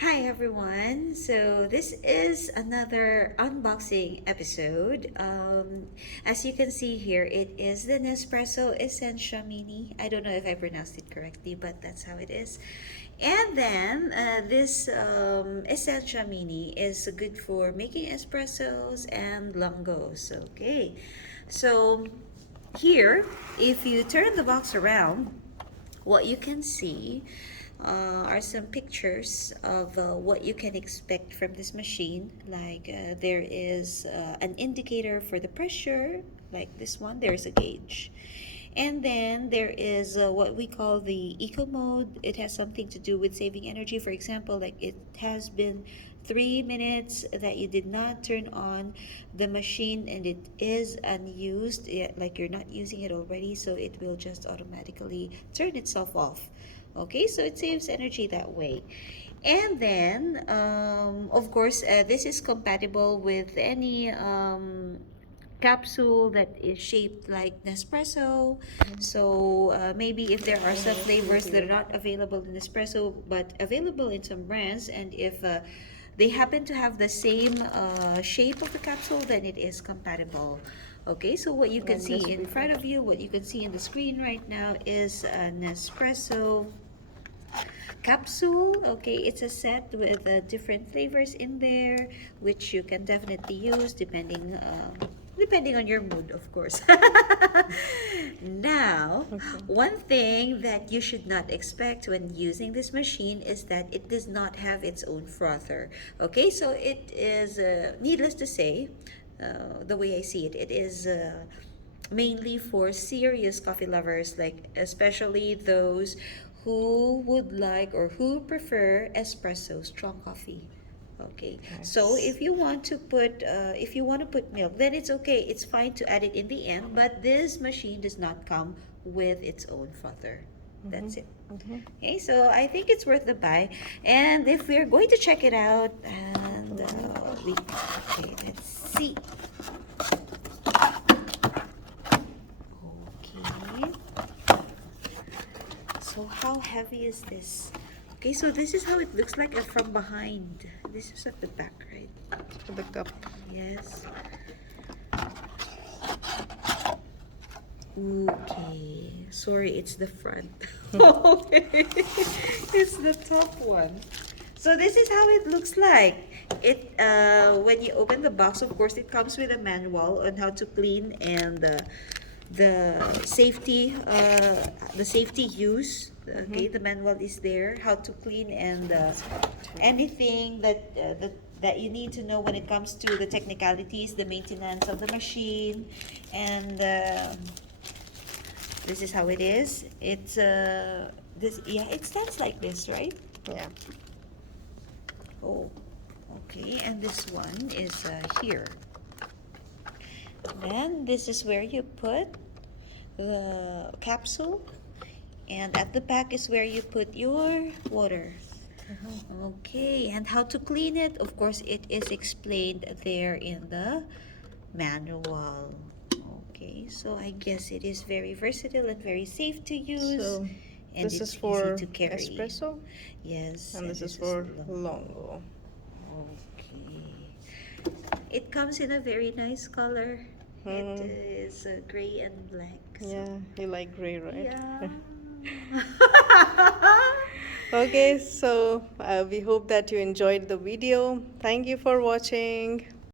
Hi everyone. So this is another unboxing episode. As you can see here, it is the Nespresso Essenza Mini. I don't know if I pronounced it correctly, but that's how it is. And then this Essenza Mini is good for making espressos and longos. Okay, so here, if you turn the box around, what you can see are some pictures of what you can expect from this machine. Like there is an indicator for the pressure, like this one, there's a gauge. And then there is what we call the eco mode. It has something to do with saving energy. For example, like it has been 3 minutes that you did not turn on the machine and it is unused, like you're not using it already, so it will just automatically turn itself off. Okay, so it saves energy that way. And then, of course, this is compatible with any capsule that is shaped like Nespresso. So maybe if there are some flavors that are not available in Nespresso but available in some brands, and if they happen to have the same shape of the capsule, then it is compatible. Okay, so what you can Like this see in front before. of you, what you can see in the screen right now is a Nespresso capsule. Okay, it's a set with different flavors in there, which you can definitely use depending on your mood, of course. Now, Okay. one thing that you should not expect when using this machine is that it does not have its own frother. Okay, so it is needless to say, the way I see it, it is mainly for serious coffee lovers, like especially those who would like or who prefer espresso strong coffee. Okay, so Yes. if you want to put milk, then it's okay, it's fine to add it in the end, but this machine does not come with its own frother. That's it. Okay, so I think it's worth the buy. And if we're going to check it out, and okay, let's see. Okay. So how heavy is this? Okay, so this is how it looks like from behind. This is at the back, right? For the cup. Yes. Okay. Sorry, it's the front. Okay. It's the top one. So this is how it looks like. It when you open the box, of course, it comes with a manual on how to clean and the safety use. Okay, the manual is there, how to clean and anything that you need to know when it comes to the technicalities, the maintenance of the machine, and this is how it is. It's this yeah, it stands like this, right? Yeah. Oh, okay. And this one is here. Then this is where you put the capsule, and at the back is where you put your water. Okay, and how to clean it? Of course, it is explained there in the manual. Okay, so I guess it is very versatile and very safe to use, So and this is it's easy for to carry. espresso Yes, and and this is this is for Lungo. longo. Okay. It comes in a very nice color. It Hmm. is gray and black. So, Yeah, you like gray, right? yeah. Okay, so we hope that you enjoyed the video. Thank you for watching.